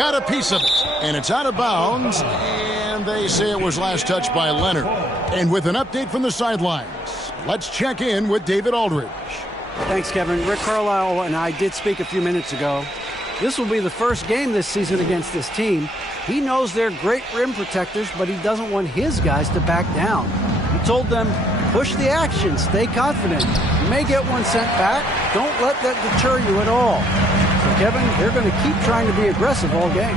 got a piece of it, and it's out of bounds, and they say it was last touched by Leonard. And with an update from the sidelines, let's check in with David Aldridge. Thanks, Kevin. Rick Carlisle and I did speak a few minutes ago. This will be the first game this season against this team. He knows they're great rim protectors, but he doesn't want his guys to back down. He told them, push the action, stay confident. You may get one sent back. Don't let that deter you at all. So, Kevin, they're going to keep trying to be aggressive all game.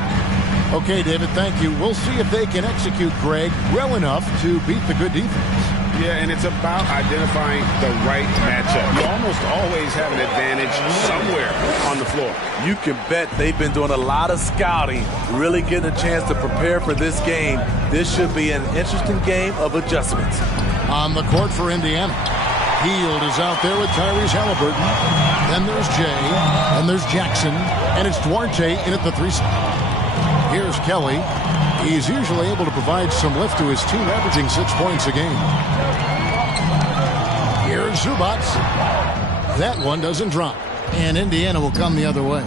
Okay, David, thank you. We'll see if they can execute Greg well enough to beat the good defense. Yeah, and it's about identifying the right matchup. You almost always have an advantage somewhere on the floor. You can bet they've been doing a lot of scouting, really getting a chance to prepare for this game. This should be an interesting game of adjustments. On the court for Indiana, Hield is out there with Tyrese Halliburton. Then there's Jay, and there's Jackson, and it's Duarte in at the 3 spot. Here's Kelly. He's usually able to provide some lift to his team, averaging 6 points a game. Here's Zubac. That one doesn't drop, and Indiana will come the other way.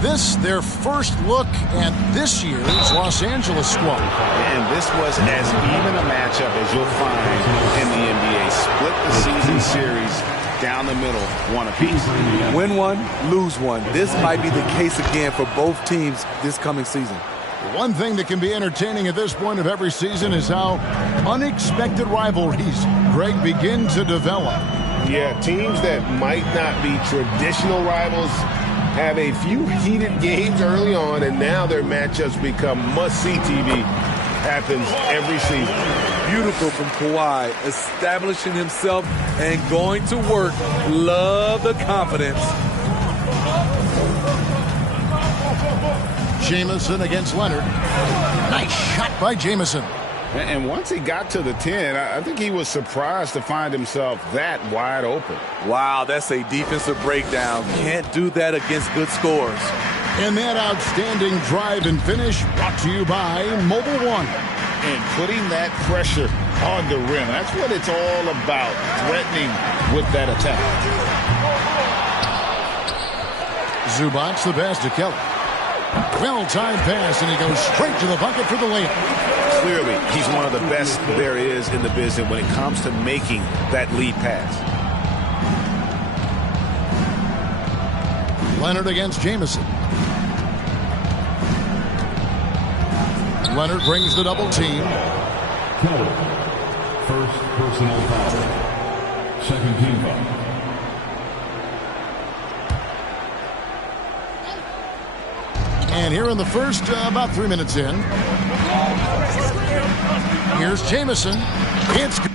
This, their first look at this year's Los Angeles squad. And this was as even a matchup as you'll find in the NBA. Split the season series down the middle, one apiece. Win one, lose one. This might be the case again for both teams this coming season. One thing that can be entertaining at this point of every season is how unexpected rivalries, Greg, begin to develop. Yeah, teams that might not be traditional rivals have a few heated games early on, and now their matchups become must-see TV. Happens every season. Beautiful from Kawhi, establishing himself and going to work. Love the confidence. Jamison against Leonard. Nice shot by Jamison. And once he got to the 10, I think he was surprised to find himself that wide open. Wow, that's a defensive breakdown. Can't do that against good scores. And that outstanding drive and finish brought to you by Mobile One. And putting that pressure on the rim. That's what it's all about, threatening with that attack. Zubac the pass to Kelly. Well-timed pass, and he goes straight to the bucket for the layup. Clearly, he's one of the best there is in the business when it comes to making that lead pass. Leonard against Jamison. Leonard brings the double team. Kelly, first personal foul. Second team foul. And here in the first, about 3 minutes in. Here's Jamison. It's good.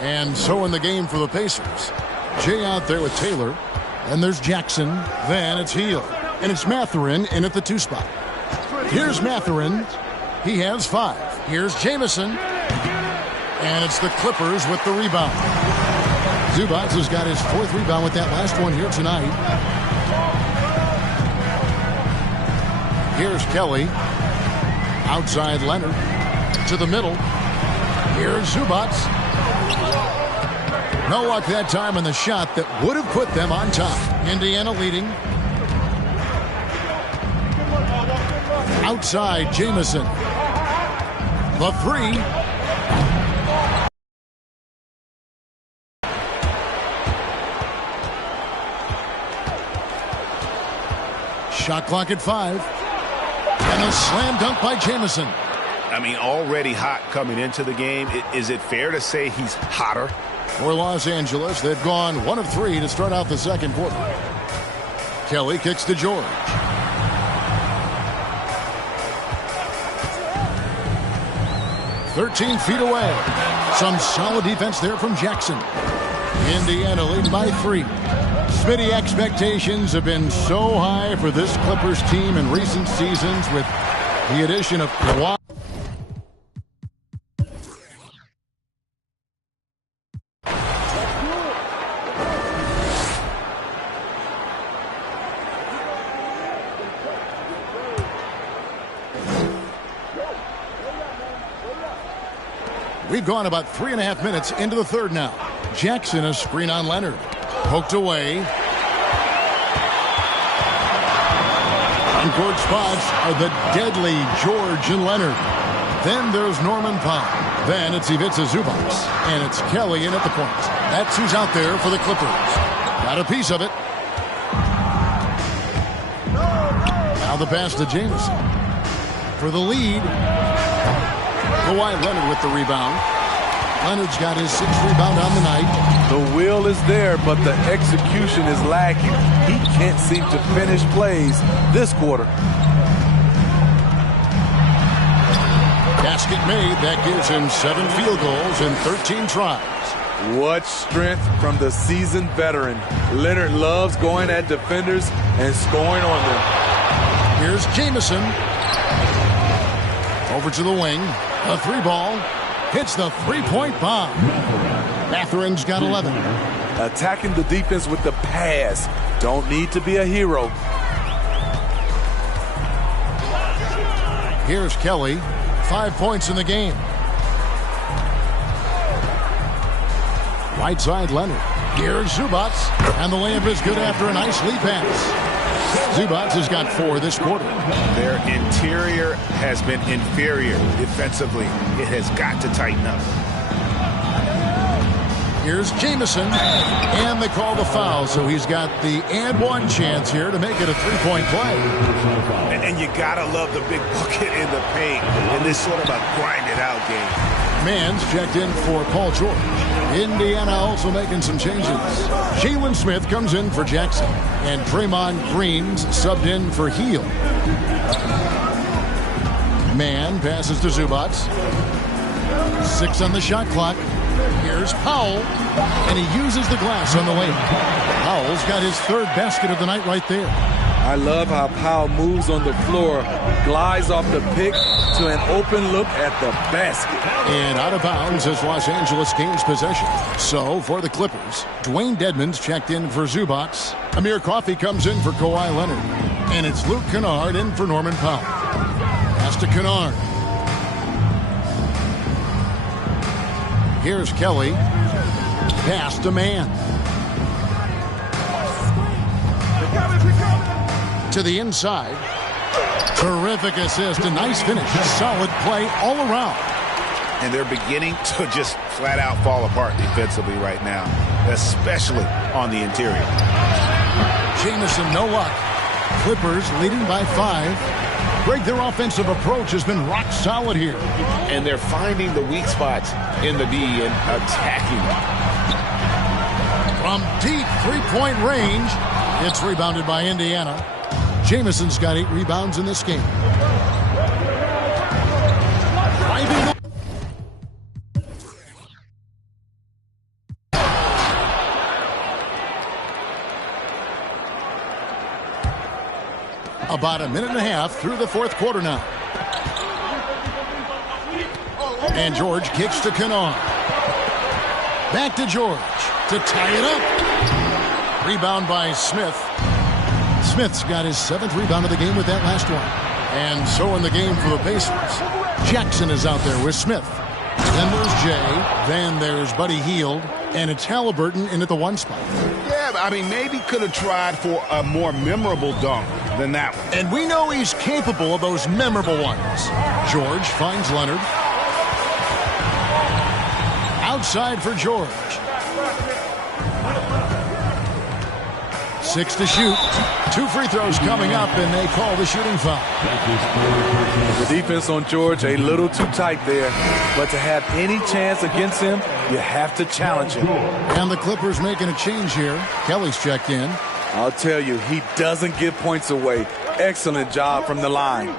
And so in the game for the Pacers. Jay out there with Taylor. And there's Jackson. Then it's Hield. And it's Mathurin in at the 2 spot. Here's Mathurin. He has 5. Here's Jamison. And it's the Clippers with the rebound. Zubac has got his 4th rebound with that last one here tonight. Here's Kelly. Outside Leonard. To the middle. Here's Zubac. No luck that time on the shot that would have put them on top. Indiana leading. Outside Jamison. The 3. Shot clock at 5. And a slam dunk by Jamison. I mean, already hot coming into the game. Is it fair to say he's hotter? For Los Angeles, they've gone 1 of 3 to start out the second quarter. Kelly kicks to George. "13 feet away." Some solid defense there from Jackson. Indiana leading by 3. Smitty, expectations have been so high for this Clippers team in recent seasons with the addition of Kawhi. We've gone about 3.5 minutes into the third now. Jackson, a screen on Leonard. Poked away. On court spots are the deadly George and Leonard. Then there's Norman Powell. Then it's Ivica Zubac. And it's Kelly in at the point. That's who's out there for the Clippers. Got a piece of it. Now the pass to Jameson. For the lead. Kawhi Leonard with the rebound. Leonard's got his 6th rebound on the night. The will is there, but the execution is lacking. He can't seem to finish plays this quarter. Basket made. That gives him 7 field goals in 13 tries. What strength from the seasoned veteran. Leonard loves going at defenders and scoring on them. Here's Jameson. Over to the wing. A 3-ball. Hits the 3-point bomb. Matherin's got 11. Attacking the defense with the pass. Don't need to be a hero. Here's Kelly. 5 points in the game. Right side Leonard. Here's Zubac. And the layup is good after a nice lead pass. Zubac has got 4 this quarter. Their interior has been inferior defensively. It has got to tighten up. Here's Jameson. And they call the foul, so he's got the and one chance here to make it a 3-point play. And you got to love the big bucket in the paint in this sort of a grind-it-out game. Mann's checked in for Paul George. Indiana also making some changes. Jalen Smith comes in for Jackson. And Draymond Green's subbed in for Heel. Mann passes to Zubac. 6 on the shot clock. Here's Powell. And he uses the glass on the lane. Powell's got his 3rd basket of the night right there. I love how Powell moves on the floor, glides off the pick to an open look at the basket. And out of bounds as Los Angeles gains possession. So for the Clippers, Dwayne Dedmon's checked in for Zubac. Amir Coffey comes in for Kawhi Leonard. And it's Luke Kennard in for Norman Powell. Pass to Kennard. Here's Kelly. Pass to Mann. To the inside. Terrific assist. A nice finish. Solid play all around. And they're beginning to just flat out fall apart defensively right now, especially on the interior. Jameson, no luck. Clippers leading by 5. Greg, their offensive approach has been rock solid here. And they're finding the weak spots in the D and attacking them. From deep 3-point range, it's rebounded by Indiana. Jameson's got 8 rebounds in this game. About a minute and a half through the 4th quarter now. And George kicks to Kennard. Back to George to tie it up. Rebound by Smith. Smith's got his 7th rebound of the game with that last one. And so in the game for the Pacers, Jackson is out there with Smith. Then there's Jay. Then there's Buddy Hield. And it's Halliburton in at the 1 spot. Yeah, I mean, maybe could have tried for a more memorable dunk than that one. And we know he's capable of those memorable ones. George finds Leonard. Outside for George. 6 to shoot. 2 free throws coming up, and they call the shooting foul. The defense on George a little too tight there, but to have any chance against him, you have to challenge him. And the Clippers making a change here. Kelly's checked in. I'll tell you, he doesn't give points away. Excellent job from the line.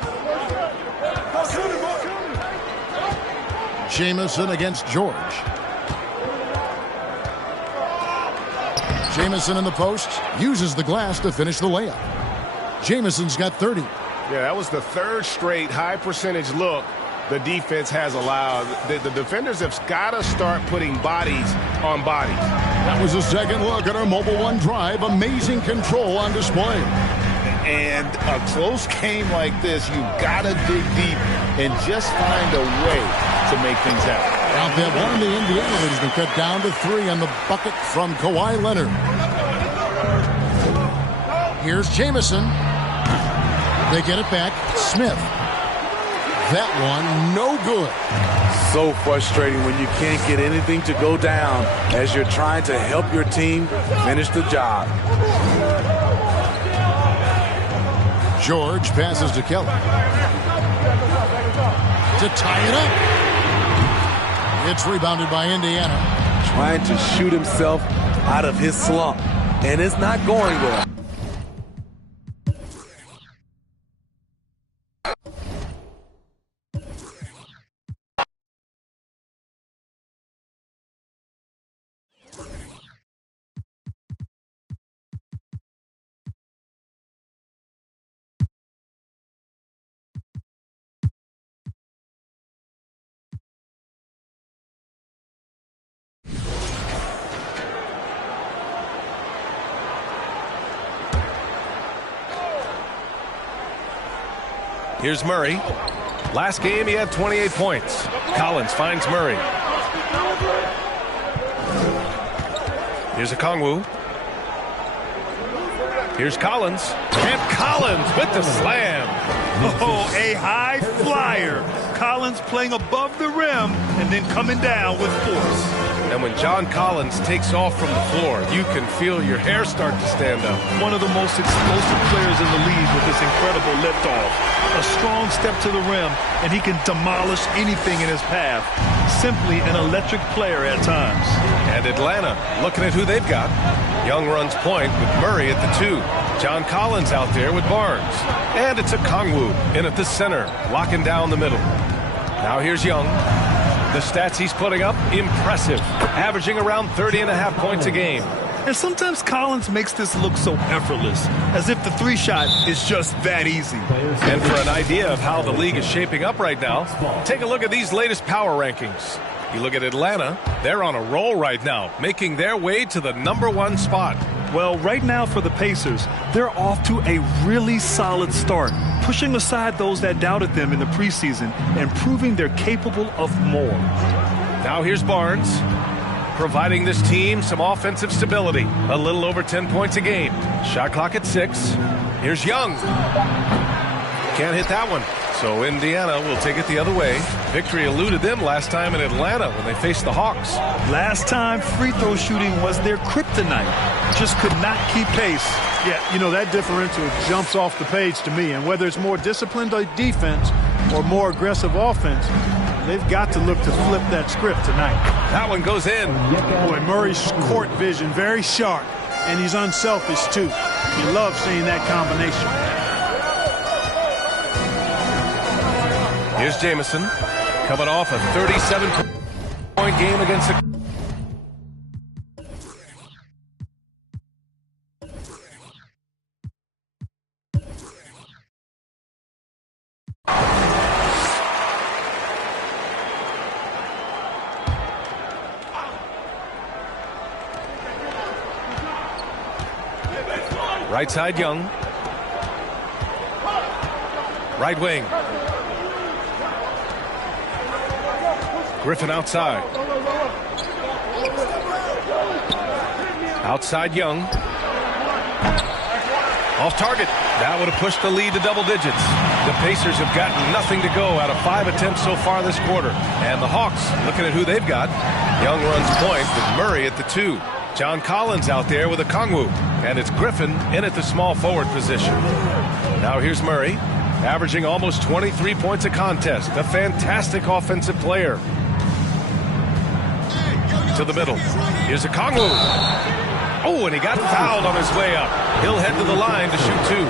Jameson against George. Jameson in the post, uses the glass to finish the layup. Jameson's got 30. Yeah, that was the 3rd straight high percentage look the defense has allowed. The defenders have got to start putting bodies on bodies. That was a 2nd look at our Mobile One drive. Amazing control on display. And a close game like this, you got to dig deep and just find a way to make things happen. Count that one. The Indiana lead has been cut down to 3 on the bucket from Kawhi Leonard. Here's Jamison. They get it back. Smith. That one, no good. So frustrating when you can't get anything to go down as you're trying to help your team finish the job. George passes to Kelly. To tie it up. It's rebounded by Indiana. Trying to shoot himself out of his slump, and it's not going well. Here's Murray. Last game, he had 28 points. Collins finds Murray. Here's Okongwu. Here's Collins. And Collins with the slam. Oh, a high flyer. Collins playing above the rim and then coming down with force. And when John Collins takes off from the floor, you can feel your hair start to stand up. One of the most explosive players in the league with this incredible liftoff. A strong step to the rim, and he can demolish anything in his path. Simply an electric player at times. And Atlanta, looking at who they've got. Young runs point with Murray at the 2. John Collins out there with Barnes. And it's Okongwu in at the center, locking down the middle. Now here's Young. The stats he's putting up, impressive. Averaging around 30.5 points a game. And sometimes Collins makes this look so effortless, as if the 3-shot is just that easy. And for an idea of how the league is shaping up right now, take a look at these latest power rankings. You look at Atlanta, they're on a roll right now, making their way to the #1 spot. Well, right now for the Pacers, they're off to a really solid start, pushing aside those that doubted them in the preseason and proving they're capable of more. Now here's Barnes, providing this team some offensive stability. A little over 10 points a game. Shot clock at 6. Here's Young. Can't hit that one. So Indiana will take it the other way. Victory eluded them last time in Atlanta when they faced the Hawks. Last time, free throw shooting was their kryptonite. Just could not keep pace. Yeah, you know, that differential jumps off the page to me. And whether it's more disciplined defense or more aggressive offense, they've got to look to flip that script tonight. That one goes in. Boy, Murray's court vision, very sharp. And he's unselfish, too. You love seeing that combination. Here's Jamison, coming off a 37-point game against the... Right side, Young. Right wing. Griffin outside. Outside Young. Off target. That would have pushed the lead to double digits. The Pacers have gotten nothing to go out of 5 attempts so far this quarter. And the Hawks, looking at who they've got. Young runs point with Murray at the 2. John Collins out there with Okongwu. And it's Griffin in at the small forward position. Now here's Murray, averaging almost 23 points a contest. A fantastic offensive player. To the middle. Here's Okongwu. Oh, and he got fouled on his way up. He'll head to the line to shoot 2.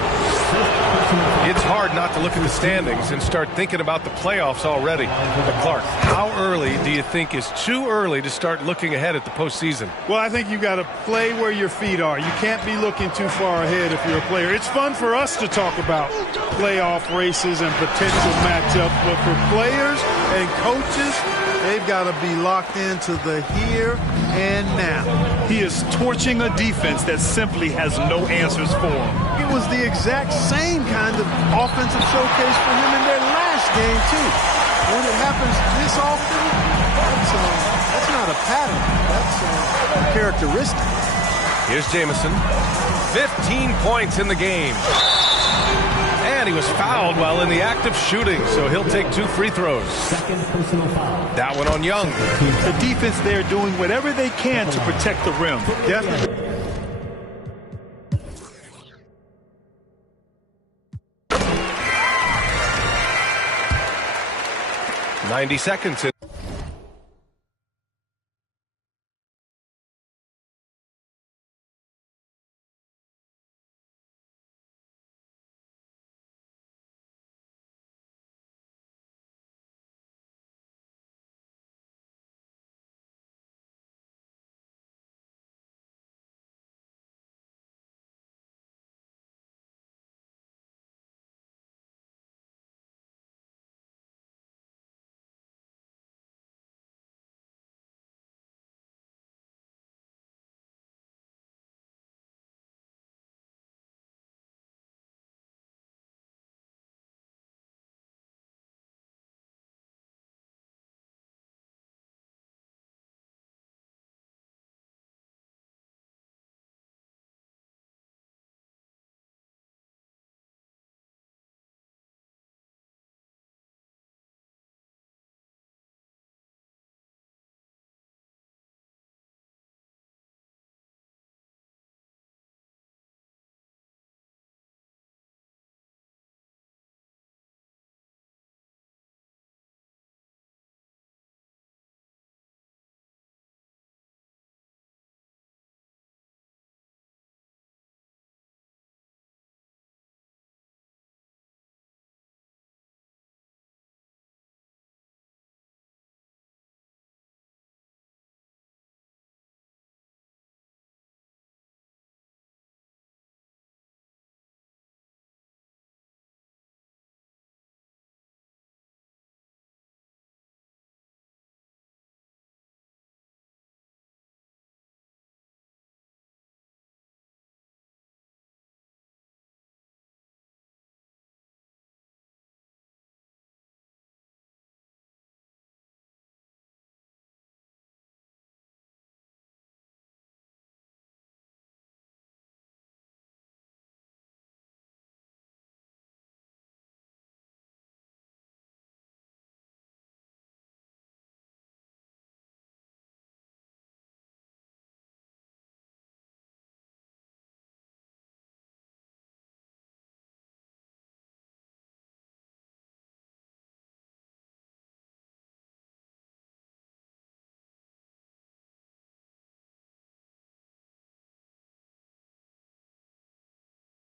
It's hard not to look at the standings and start thinking about the playoffs already. But Clark, how early do you think is too early to start looking ahead at the postseason? Well, I think you've got to play where your feet are. You can't be looking too far ahead if you're a player. It's fun for us to talk about playoff races and potential matchups, but for players and coaches, they've got to be locked into the here and now. He is torching a defense that simply has no answers for him. It was the exact same kind of offensive showcase for him in their last game, too. When it happens this often, it's an pattern. That's characteristic. Here's Jamison. 15 points in the game. And he was fouled while in the act of shooting, so he'll take 2 free throws. Second personal foul. That one on Young. The defense there doing whatever they can to protect the rim. Definitely. 90 seconds.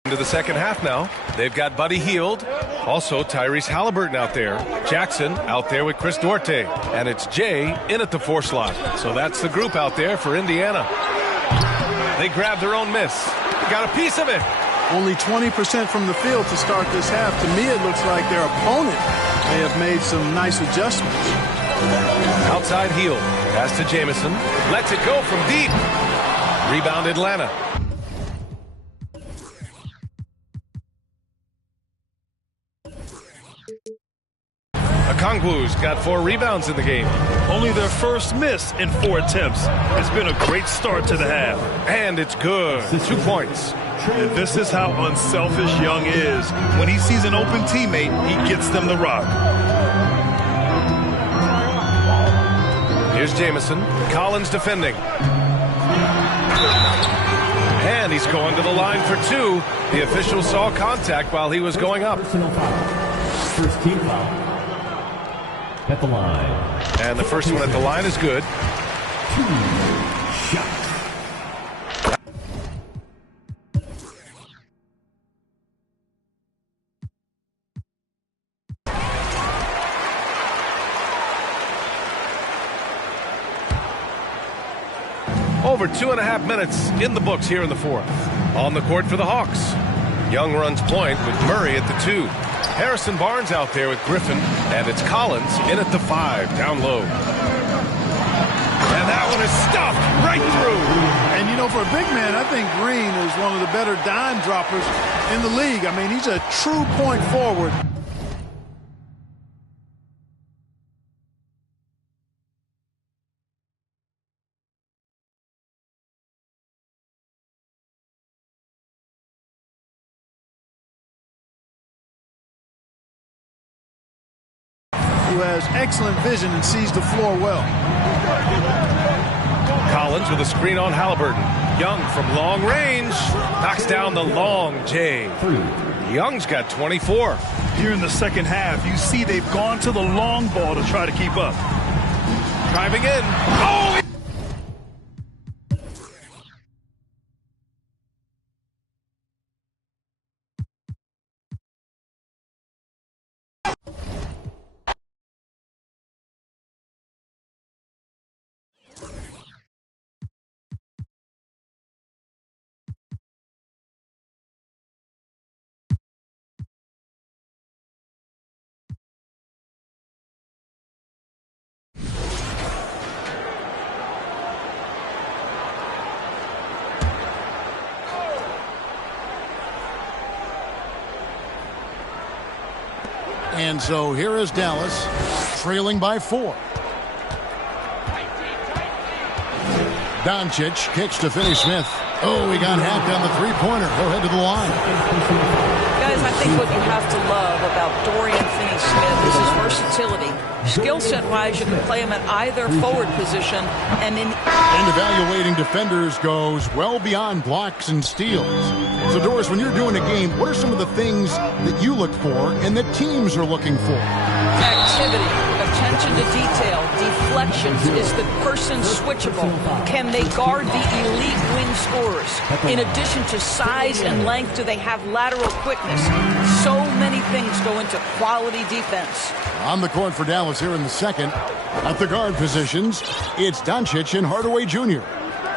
Into the second half now. They've got Buddy Hield, also Tyrese Halliburton out there. Jackson out there with Chris Duarte. And it's Jay in at the 4 slot. So that's the group out there for Indiana. They grabbed their own miss. Got a piece of it. Only 20% from the field to start this half. To me, it looks like their opponent may have made some nice adjustments. Outside Hield. Pass to Jamison. Lets it go from deep. Rebound Atlanta. Okongwu's got 4 rebounds in the game. Only their first miss in 4 attempts. It's been a great start to the half. And it's good. 2 points. And this is how unselfish Young is. When he sees an open teammate, he gets them the rock. Here's Jamison. Collins defending. And he's going to the line for 2. The official saw contact while he was going up. Personal foul. First team foul. At the line. And the first one at the line is good. 2 shots. Over 2.5 minutes in the books here in the 4th. On the court for the Hawks. Young runs point with Murray at the 2. Harrison Barnes out there with Griffin, and it's Collins in at the 5, down low. And that one is stuffed right through. And, you know, for a big man, I think Green is one of the better dime droppers in the league. I mean, he's a true point forward. who has excellent vision and sees the floor well. Collins with a screen on Halliburton. Young from long range knocks down the long J. Young's got 24. Here in the second half, you see they've gone to the long ball to try to keep up. Driving in. Oh! And so here is Dallas, trailing by 4. Doncic kicks to Finney-Smith. Oh, he got hacked on the three-pointer. He'll head to the line. Guys, I think what you have to love about Dorian Finney-Smith is his versatility. Skill set-wise, you can play him at either forward position. And evaluating defenders goes well beyond blocks and steals. So, Doris, when you're doing a game, what are some of the things that you look for and that teams are looking for? Activity, attention to detail, deflections. Is the person switchable? Can they guard the elite wing scorers? In addition to size and length, do they have lateral quickness? So many things go into quality defense. On the court for Dallas here in the second. At the guard positions, it's Doncic and Hardaway Jr.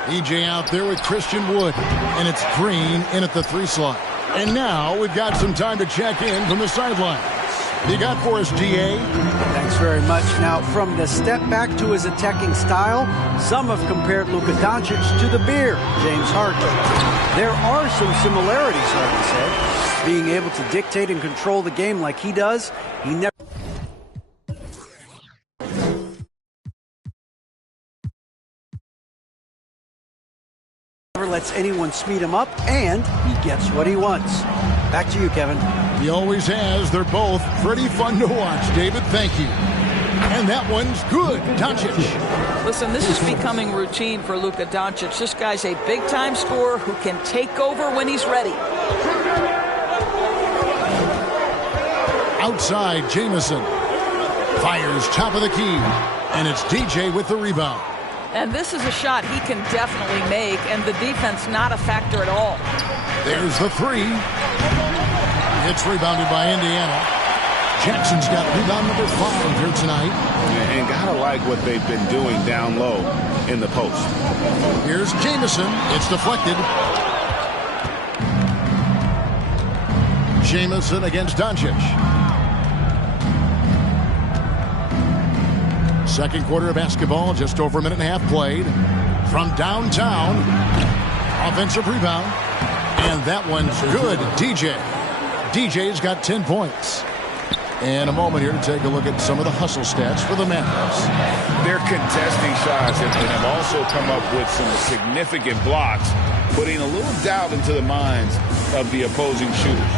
EJ out there with Christian Wood. And it's Green in at the 3 slot. And now we've got some time to check in from the sidelines. You got for us, GA? Thanks very much. Now, from the step back to his attacking style, some have compared Luka Doncic to the Bear, James Harden. There are some similarities, Harden said. Being able to dictate and control the game like he does, he never lets anyone speed him up, and he gets what he wants. Back to you, Kevin. He always has. They're both pretty fun to watch, David. Thank you. And that one's good. Doncic. Listen, this is becoming routine for Luka Doncic. This guy's a big-time scorer who can take over when he's ready. Outside, Jamison fires top of the key, and it's DJ with the rebound. And this is a shot he can definitely make, and the defense not a factor at all. There's the 3. It's rebounded by Indiana. Jackson's got rebound number 5 here tonight. And gotta like what they've been doing down low in the post. Here's Jamison. It's deflected. Jamison against Doncic. Second quarter of basketball, just over a minute and a half played. From downtown, offensive rebound. And that one's good. DJ's got 10 points. And a moment here to take a look at some of the hustle stats for the Mavericks. They're contesting shots and have also come up with some significant blocks, putting a little doubt into the minds of the opposing shooters.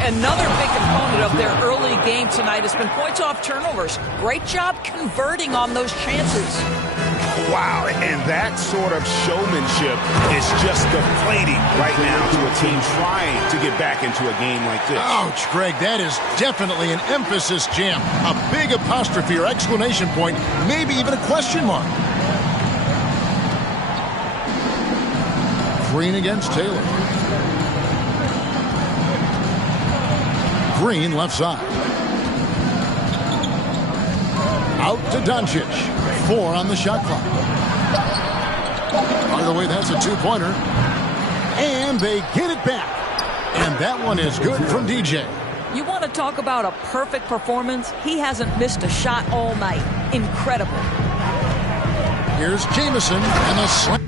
Another big component of their early game tonight has been points off turnovers. Great job converting on those chances. Wow, and that sort of showmanship is just deflating right now to a team trying to get back into a game like this. Ouch, Greg, that is definitely an emphasis jam. A big apostrophe or exclamation point, maybe even a question mark. Green against Taylor. Green left side. Out to Doncic. 4 on the shot clock. By the way, that's a 2-pointer. And they get it back. And that one is good from DJ. You want to talk about a perfect performance? He hasn't missed a shot all night. Incredible. Here's Jamison and the slam.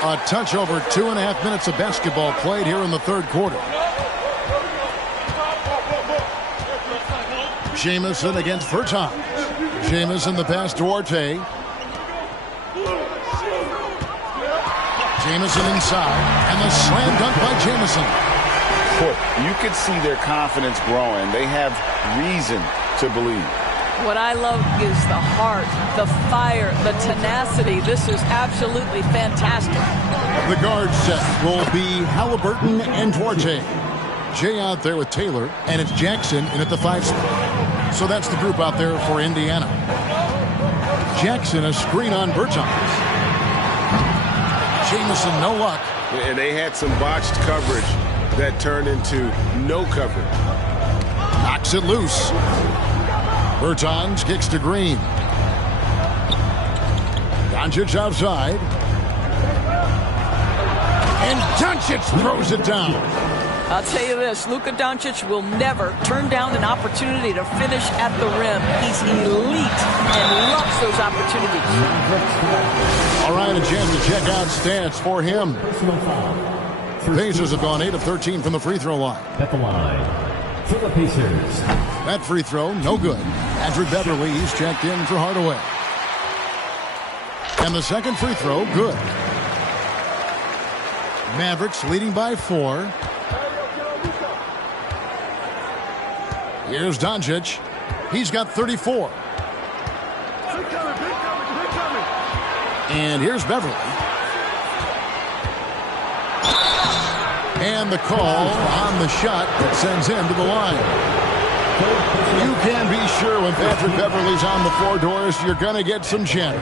A touch over 2.5 minutes of basketball played here in the third quarter. Jamison against Fortine. Jamison the pass, Duarte. Jamison inside, and the slam dunk by Jamison. You could see their confidence growing. They have reason to believe. What I love is the heart, the fire, the tenacity. This is absolutely fantastic. The guard set will be Halliburton and Duarte. Jay out there with Taylor, and it's Jackson in at the 5 spot. So that's the group out there for Indiana. Jackson, a screen on Bertans. Jamison, no luck. And they had some botched coverage that turned into no coverage. Knocks it loose. Bertans kicks to Green. Doncic outside. And Doncic throws it down. I'll tell you this, Luka Doncic will never turn down an opportunity to finish at the rim. He's elite and loves those opportunities. All right, a chance to check out stats for him. Pacers have gone 8 of 13 from the free throw line. At the line for the Pacers. That free throw, no good. Patrick Beverly, he's checked in for Hardaway. And the second free throw, good. Mavericks leading by 4. Here's Doncic. He's got 34. And here's Beverly. And the call on the shot that sends him to the line. You can be sure when Patrick Beverly's on the floor, Doris, you're going to get some chatter.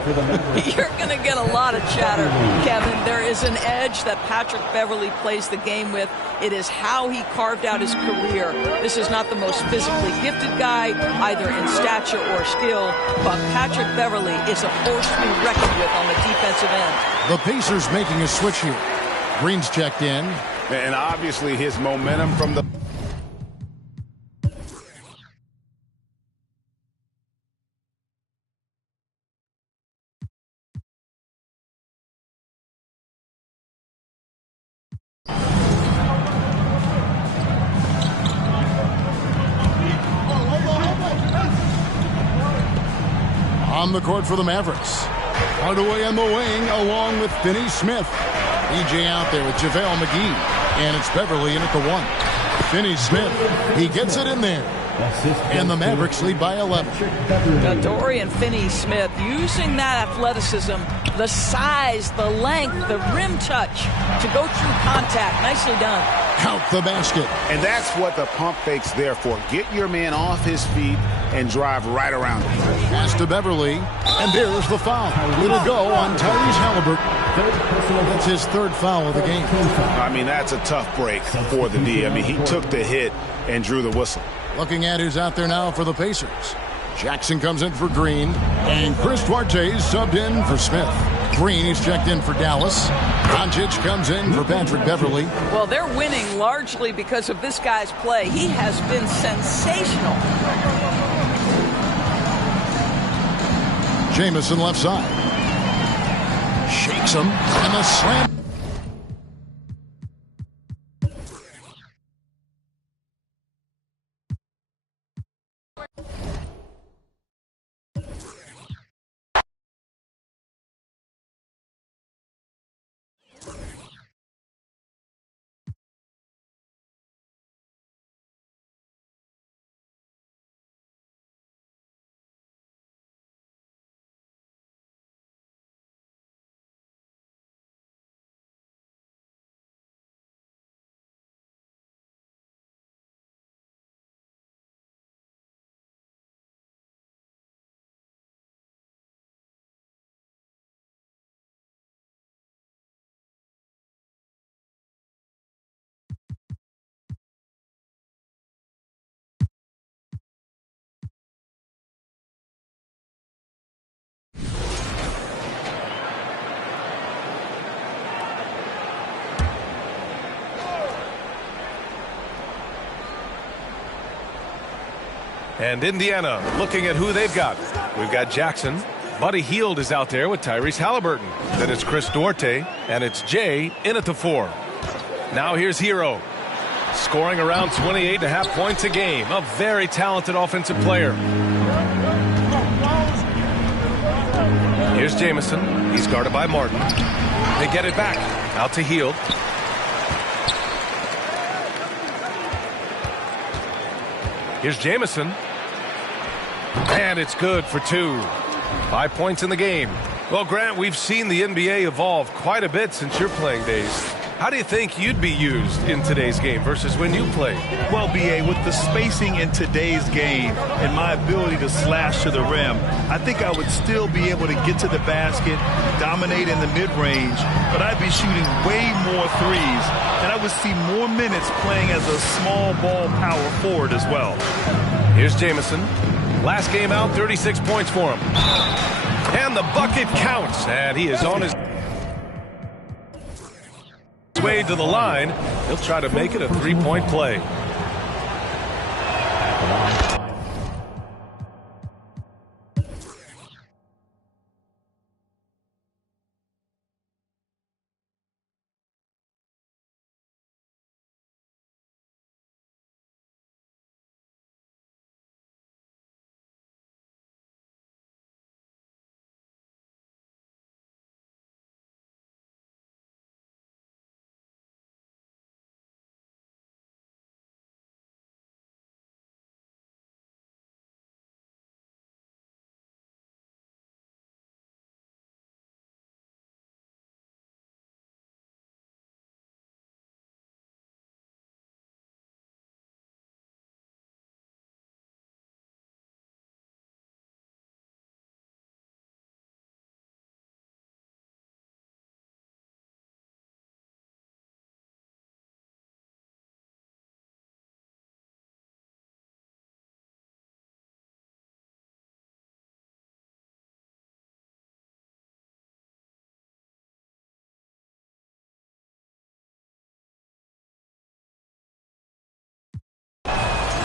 You're going to get a lot of chatter, Kevin. There is an edge that Patrick Beverly plays the game with. It is how he carved out his career. This is not the most physically gifted guy, either in stature or skill, but Patrick Beverly is a force to be reckoned with on the defensive end. The Pacers making a switch here. Green's checked in. And obviously his momentum from the... On the court for the Mavericks. Hardaway on the wing along with Finney Smith. EJ out there with JaVale McGee. And it's Beverly in at the 1. Finney Smith, he gets it in there. And the Mavericks lead by 11. Dorian Finney-Smith using that athleticism, the size, the length, the rim touch to go through contact. Nicely done. Count the basket. And that's what the pump fake's there for. Get your man off his feet and drive right around him. Pass to Beverly. And there's the foul. It'll go on Tyrese Halliburton. That's his 3rd foul of the game. I mean, that's a tough break for the D. I mean, he took the hit and drew the whistle. Looking at who's out there now for the Pacers. Jackson comes in for Green. And Chris Duarte's subbed in for Smith. Green is checked in for Dallas. Doncic comes in for Patrick Beverly. Well, they're winning largely because of this guy's play. He has been sensational. Jamison left side. Shakes him. And the slam. And Indiana looking at who they've got. We've got Jackson. Buddy Hield is out there with Tyrese Halliburton. Then it's Chris Duarte, and it's Jay in at the 4. Now here's Hero, scoring around 28.5 points a game. A very talented offensive player. Here's Jamison. He's guarded by Martin. They get it back. Out to Hield. Here's Jamison. And it's good for 2. 5 points in the game. Well, Grant, we've seen the NBA evolve quite a bit since your playing days. How do you think you'd be used in today's game versus when you played? Well, B.A., with the spacing in today's game and my ability to slash to the rim, I think I would still be able to get to the basket, dominate in the mid-range, but I'd be shooting way more threes, and I would see more minutes playing as a small ball power forward as well. Here's Jamison. Last game out, 36 points for him. And the bucket counts, and he is on his way to the line. He'll try to make it a 3-point play.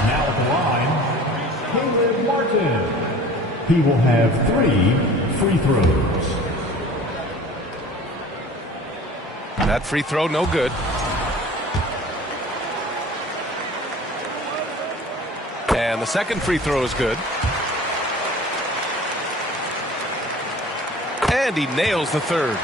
Now at the line, Caleb Martin. He will have 3 free throws. That free throw, no good. And the second free throw is good. And he nails the third.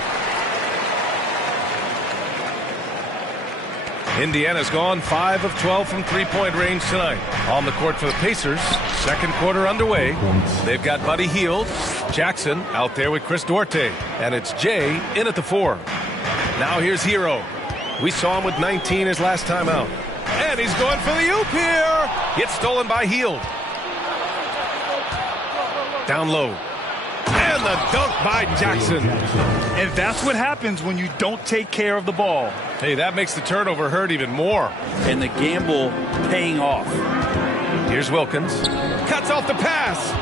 Indiana's gone 5 of 12 from three-point range tonight. On the court for the Pacers, second quarter underway. They've got Buddy Hield, Jackson out there with Chris Duarte, and it's Jay in at the 4. Now here's Hero. We saw him with 19 his last time out. And he's going for the oop here. Gets stolen by Hield. Down low. And the dunk by Jackson. And that's what happens when you don't take care of the ball. Hey, that makes the turnover hurt even more. And the gamble paying off. Here's Wilkins. Cuts off the pass.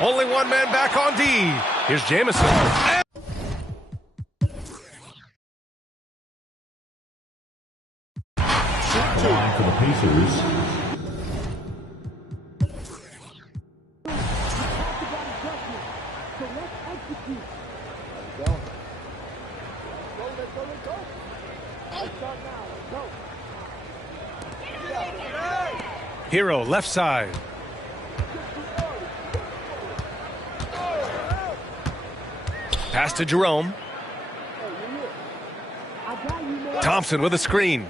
Only one man back on D. Here's Jamison. Line for the Pacers. Hero, left side. Pass to Jerome. Thompson with a screen.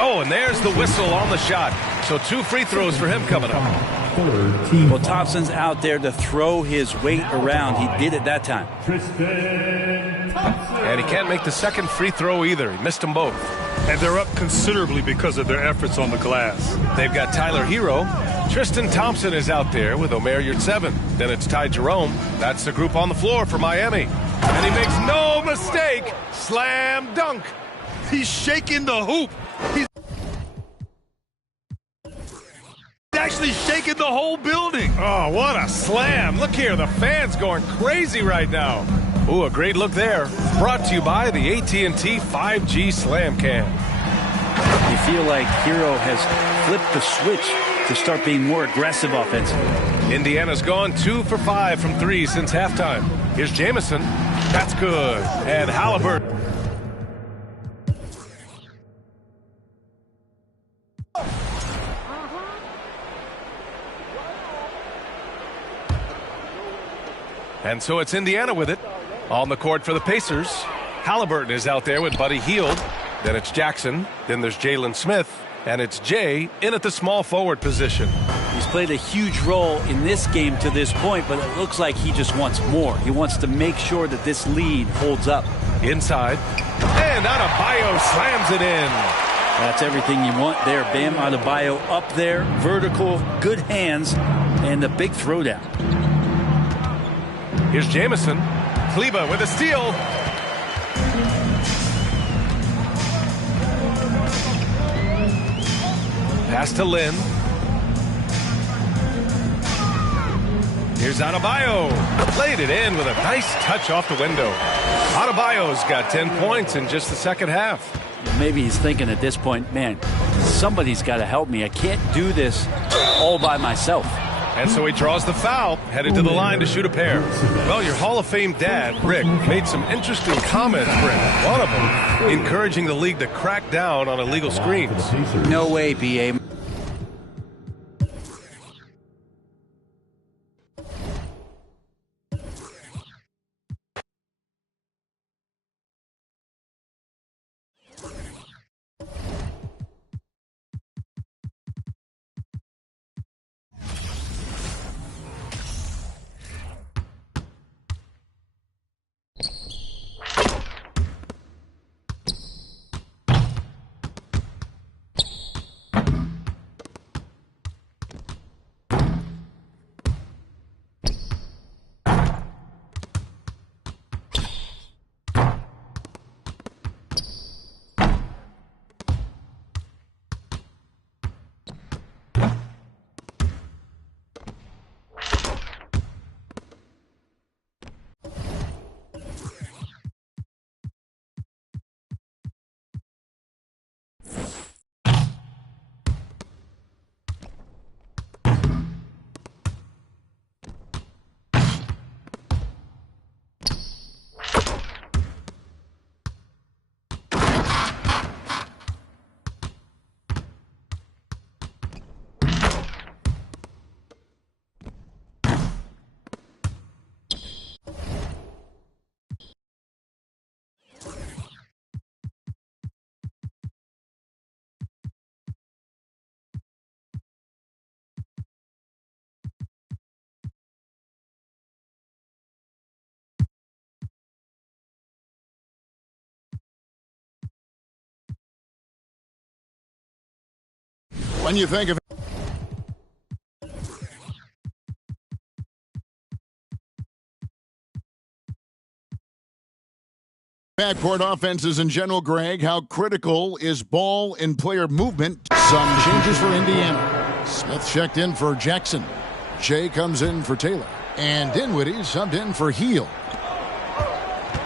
Oh, and there's the whistle on the shot. So 2 free throws for him coming up. Well, Thompson's out there to throw his weight around. He did it that time. And he can't make the second free throw either. He missed them both. And they're up considerably because of their efforts on the glass. They've got Tyler Hero. Tristan Thompson is out there with Omer Yurtseven. Then it's Ty Jerome. That's the group on the floor for Miami. And he makes no mistake. Slam dunk. He's shaking the hoop. He's actually shaking the whole building. Oh, what a slam. Look here, the fans going crazy right now. Ooh, a great look there. Brought to you by the AT&T 5G Slam Cam. You feel like Hero has flipped the switch to start being more aggressive offensively. Indiana's gone 2 for 5 from 3 since halftime. Here's Jamison. That's good. And Halliburton. And so it's Indiana with it. On the court for the Pacers. Halliburton is out there with Buddy Hield. Then it's Jackson. Then there's Jalen Smith. And it's Jay in at the small forward position. He's played a huge role in this game to this point, but it looks like he just wants more. He wants to make sure that this lead holds up. Inside. And Adebayo slams it in. That's everything you want there. Bam Adebayo up there. Vertical, good hands, and the big throwdown. Here's Jamison. Kleba with a steal. Pass to Lynn. Here's Adebayo. Played it in with a nice touch off the window. Adebayo's got 10 points in just the second half. Maybe he's thinking at this point, man, somebody's got to help me. I can't do this all by myself. And so he draws the foul, headed to the line to shoot a pair. Well, your Hall of Fame dad, Rick, made some interesting comments, Brent. One of them encouraging the league to crack down on illegal screens. No way, B.A. When you think of backcourt offenses in general, Greg, how critical is ball and player movement? Some changes for Indiana. Smith checked in for Jackson. Jay comes in for Taylor. And Dinwiddie subbed in for Hield.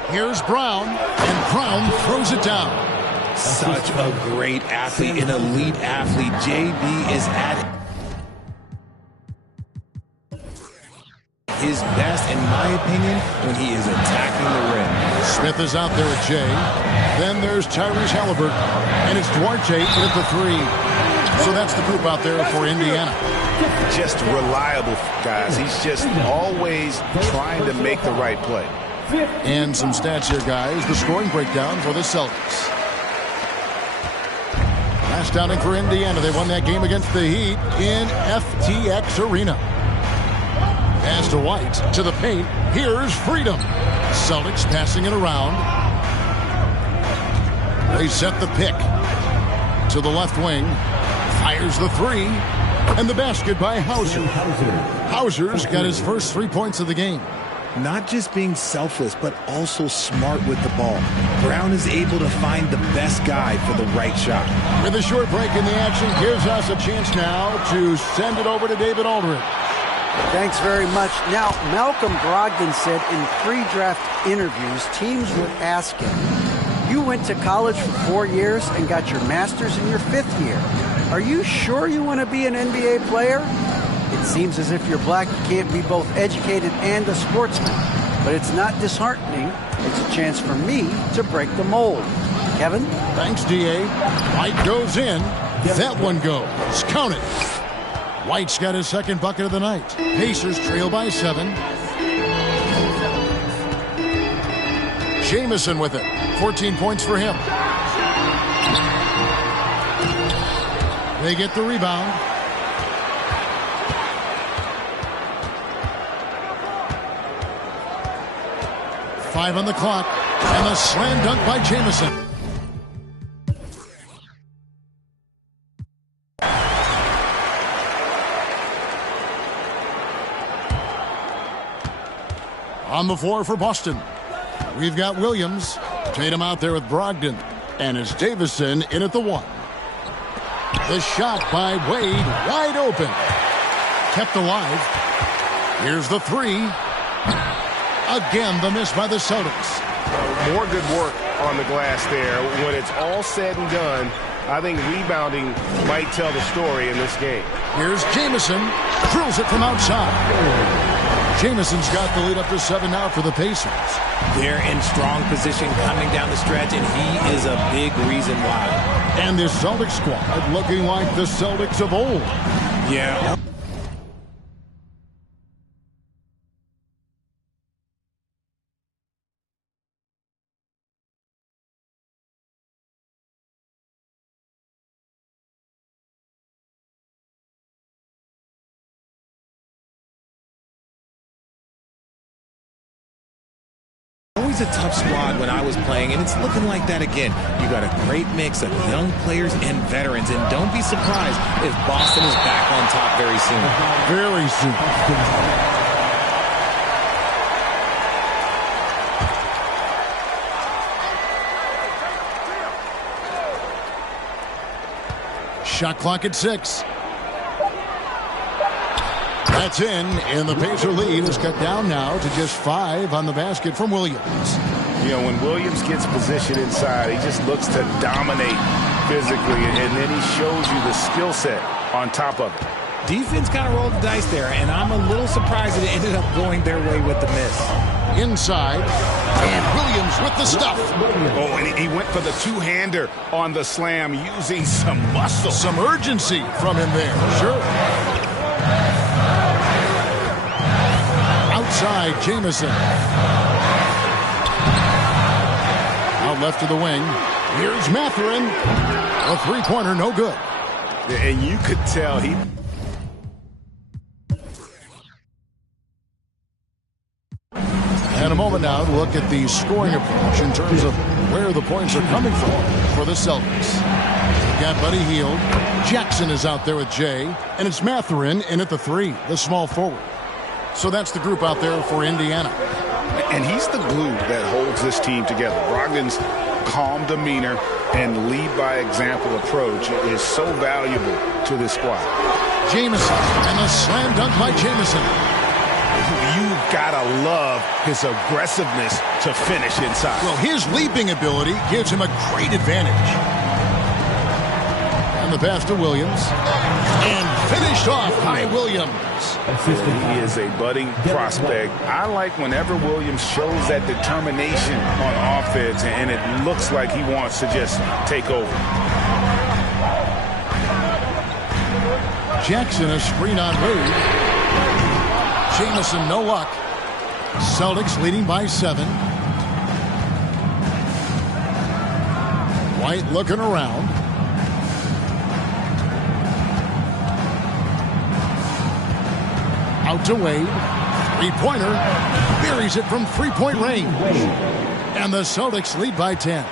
Here's Brown, and Brown throws it down. Such a great athlete, an elite athlete. JB is at his best, in my opinion, when he is attacking the rim. Smith is out there with Jay. Then there's Tyrese Halliburton. And it's Duarte with the three. So that's the group out there for Indiana. Just reliable, guys. He's just always trying to make the right play. And some stats here, guys. The scoring breakdown for the Celtics. Last outing for Indiana. They won that game against the Heat in FTX Arena. Pass to White, to the paint. Here's Freedom. Celtics passing it around. They set the pick to the left wing. Fires the three. And the basket by Hauser. Hauser's got his first 3 points of the game. Not just being selfless, but also smart with the ball. Brown is able to find the best guy for the right shot. With a short break in the action, gives us a chance now to send it over to David Aldridge. Thanks very much. Now, Malcolm Brogdon said in pre-draft interviews, teams would ask him, you went to college for 4 years and got your master's in your 5th year. Are you sure you want to be an NBA player? It seems as if you're black, you can't be both educated and a sportsman. But it's not disheartening. It's a chance for me to break the mold. Kevin? Thanks, D.A. White goes in. That one goes. Count it. White's got his second bucket of the night. Pacers trail by 7. Jamison with it. 14 points for him. They get the rebound. Five on the clock. And the slam dunk by Jamison. On the floor for Boston, we've got Williams. Tatum out there with Brogdon. And it's Davison in at the one. The shot by Wade, wide open. Kept alive. Here's the three. Again, the miss by the Celtics. More good work on the glass there. When it's all said and done, I think rebounding might tell the story in this game. Here's Jamison. Drills it from outside. Jamison's got the lead up to 7 now for the Pacers. They're in strong position coming down the stretch, and he is a big reason why. And this Celtics squad looking like the Celtics of old. Yeah. Always a tough squad when I was playing, and it's looking like that again. You got a great mix of young players and veterans, and don't be surprised if Boston is back on top very soon. Very soon. Shot clock at 6. That's in, and the Pacer lead is cut down now to just 5 on the basket from Williams. You know, when Williams gets position inside, he just looks to dominate physically, and then he shows you the skill set on top of it. Defense kind of rolled the dice there, and I'm a little surprised that it ended up going their way with the miss. Inside, and Williams with the stuff. Oh, and he went for the two-hander on the slam, using some muscle. Some urgency from him there, sure. Outside, Jamison. Out left to the wing. Here's Mathurin. A three-pointer, no good. And you could tell he... And a moment now to look at the scoring approach in terms of where the points are coming from for the Celtics. We've got Buddy Hield. Jackson is out there with Jay. And it's Mathurin in at the 3, the small forward. So that's the group out there for Indiana. And he's the glue that holds this team together. Brogdon's calm demeanor and lead-by-example approach is so valuable to this squad. Jamison, and a slam dunk by Jamison. You've got to love his aggressiveness to finish inside. Well, his leaping ability gives him a great advantage. And the pass to Williams. And finished off by Williams. He is a budding prospect. I like whenever Williams shows that determination on offense, and it looks like he wants to just take over. Jackson, a screen on Wade. Jamison, no luck. Celtics leading by 7. White looking around. Out to Wade. Three-pointer. Buries it from three-point range. And the Celtics lead by 10.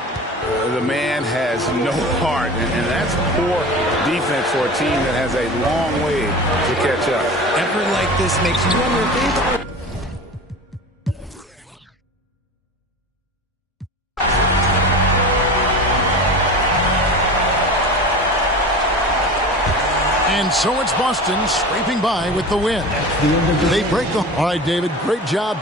The man has no heart, and that's poor defense for a team that has a long way to catch up. Effort like this makes you wonder if they... And so it's Boston scraping by with the win. They break the... All right, David, great job.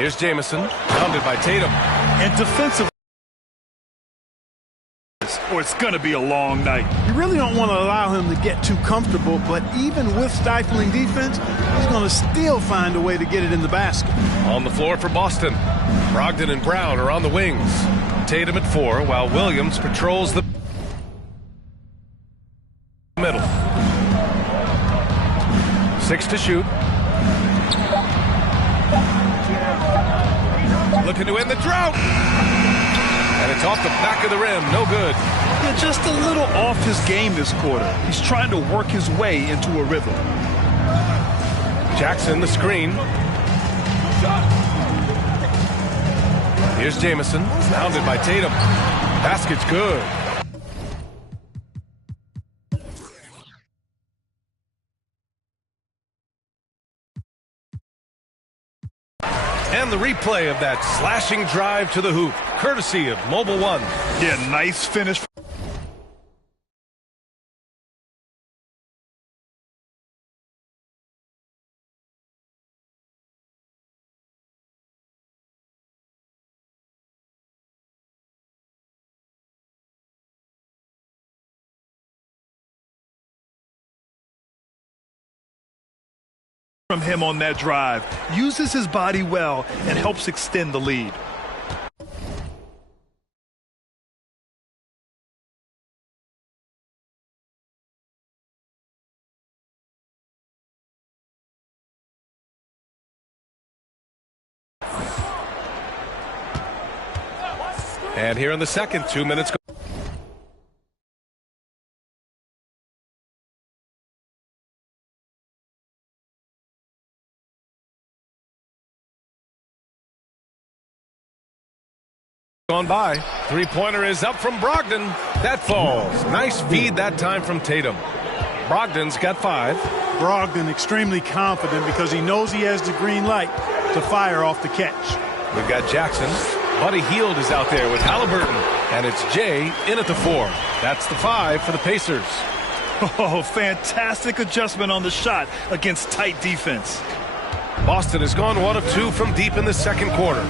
Here's Jamison, pounded by Tatum. And defensive, or it's going to be a long night. You really don't want to allow him to get too comfortable, but even with stifling defense, he's going to still find a way to get it in the basket. On the floor for Boston, Brogdon and Brown are on the wings. Tatum at 4, while Williams patrols the middle. 6 to shoot. Looking to end the drought. And it's off the back of the rim. No good. Yeah, just a little off his game this quarter. He's trying to work his way into a rhythm. Jackson, the screen. Here's Jamison, pounded by Tatum. Basket's good. And the replay of that slashing drive to the hoop, courtesy of Mobile One. Yeah, nice finish. From him on that drive, uses his body well and helps extend the lead. And here in the second, 2 minutes. Gone by. Three-pointer is up from Brogdon. That falls. Nice feed that time from Tatum. Brogdon's got 5. Brogdon extremely confident because he knows he has the green light to fire off the catch. We've got Jackson. Buddy Hield is out there with Halliburton. And it's Jay in at the 4. That's the 5 for the Pacers. Oh, fantastic adjustment on the shot against tight defense. Boston has gone 1 of 2 from deep in the second quarter.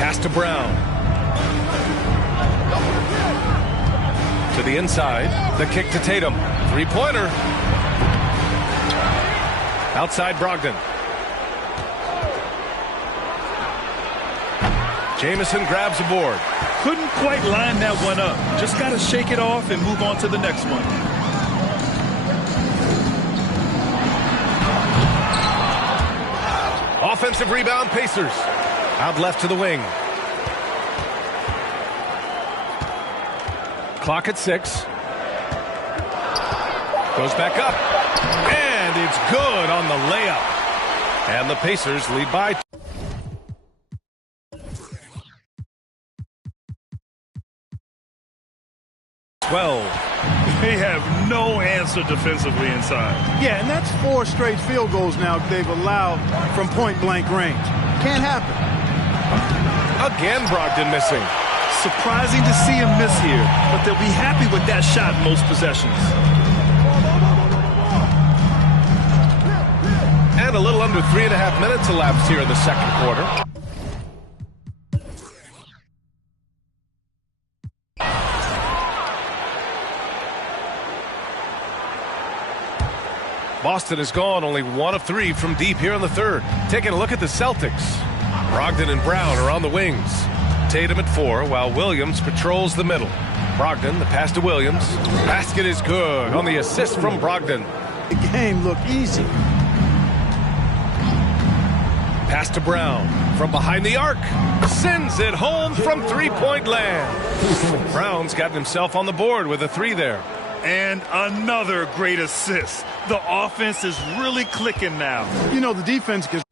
Pass to Brown. To the inside. The kick to Tatum. Three-pointer. Outside Brogdon. Jamison grabs a board. Couldn't quite line that one up. Just got to shake it off and move on to the next one. Offensive rebound, Pacers. Out left to the wing. Clock at 6. Goes back up. And it's good on the layup. And the Pacers lead by 12. They have no answer defensively inside. Yeah, and that's 4 straight field goals now they've allowed from point-blank range. Can't happen. Again, Brogdon missing. Surprising to see him miss here, but they'll be happy with that shot most possessions. And a little under 3.5 minutes elapsed here in the second quarter. Boston has gone only 1 of 3 from deep here in the third. Taking a look at the Celtics. Brogdon and Brown are on the wings. Tatum at 4, while Williams patrols the middle. Brogdon, the pass to Williams. Basket is good on the assist from Brogdon. The game looked easy. Pass to Brown from behind the arc. Sends it home from three-point land. Brown's gotten himself on the board with a 3 there. And another great assist. The offense is really clicking now. You know, the defense gets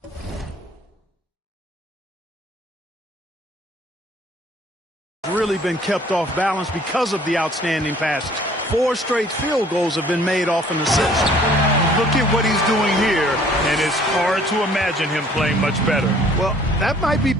really been kept off balance because of the outstanding passes. 4 straight field goals have been made off an assist. Look at what he's doing here, and it's hard to imagine him playing much better. Well, that might be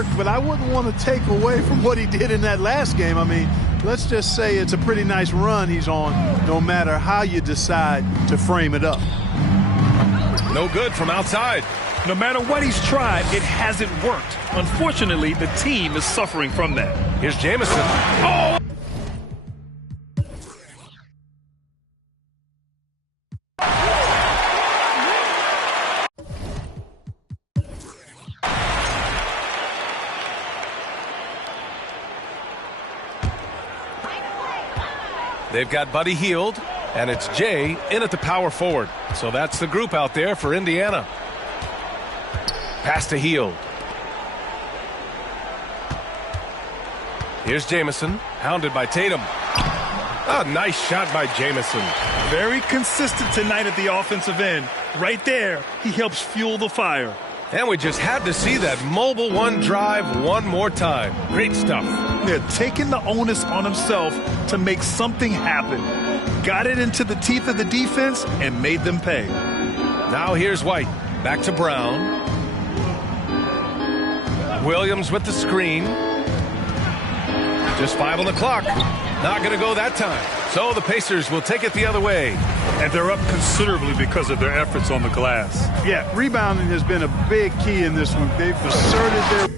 worked, but I wouldn't want to take away from what he did in that last game. I mean, let's just say it's a pretty nice run he's on, no matter how you decide to frame it up. No good from outside. No matter what he's tried, it hasn't worked. Unfortunately, the team is suffering from that. Here's Jamison. Oh! They've got Buddy Hield, and it's Jay in at the power forward. So that's the group out there for Indiana. Pass to Hield. Here's Jamison, hounded by Tatum. A nice shot by Jamison. Very consistent tonight at the offensive end. Right there, he helps fuel the fire. And we just had to see that mobile one drive one more time. Great stuff. They're taking the onus on himself to make something happen. Got it into the teeth of the defense and made them pay. Now here's White. Back to Brown. Williams with the screen. Just 5 on the clock. Not going to go that time. So the Pacers will take it the other way. And they're up considerably because of their efforts on the glass. Yeah, rebounding has been a big key in this one. They've asserted their